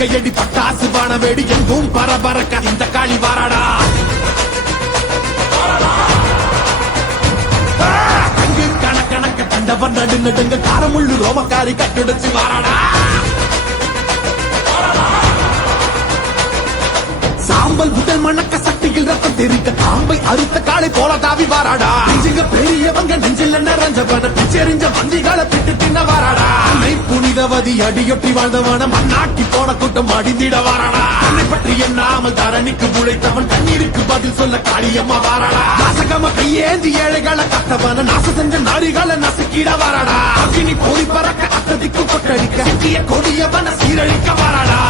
கையடி பட்டாசு வான வேடி எங்கும் பரபரக்க இந்த காளி வாராடா. கங்கு கணக்கணக்க கண்டவர் நடு நடுங்க காரமுள்ளு ரோமக்காரி கட்டுடைச்சு வாராடா. சாம்பல் முதல் மணக்க சக்தியில் ரத்தம் தெரிக்க காம்பை அறுத்த காலை போல தாவி வாராடா. நெஞ்சுங்க பெரியவங்க நெஞ்சில் நிறைஞ்சவன பிச்செறிஞ்ச வந்திகளை பிட்டு தின்ன வாராடா. புனிதவதி அடியொட்டி வாழ்ந்தவன மண்ணாக்கி போன கூட்டம் அடிந்திட வாராடா. தன்னை பற்றி எண்ணாமல் தரணிக்கு உழைத்தவன் கண்ணீருக்கு பதில் சொல்ல காளியம்மா வாராடா. நாசகம கையேந்தி ஏழைகளை கத்தவன நாச செஞ்ச நாரிகளை நசுக்கிட வாராடா. அக்கினி போய் பறக்க அத்ததிக்கு கொட்டடிக்க சிக்கிய கொடியவன சீரழிக்க வாராடா.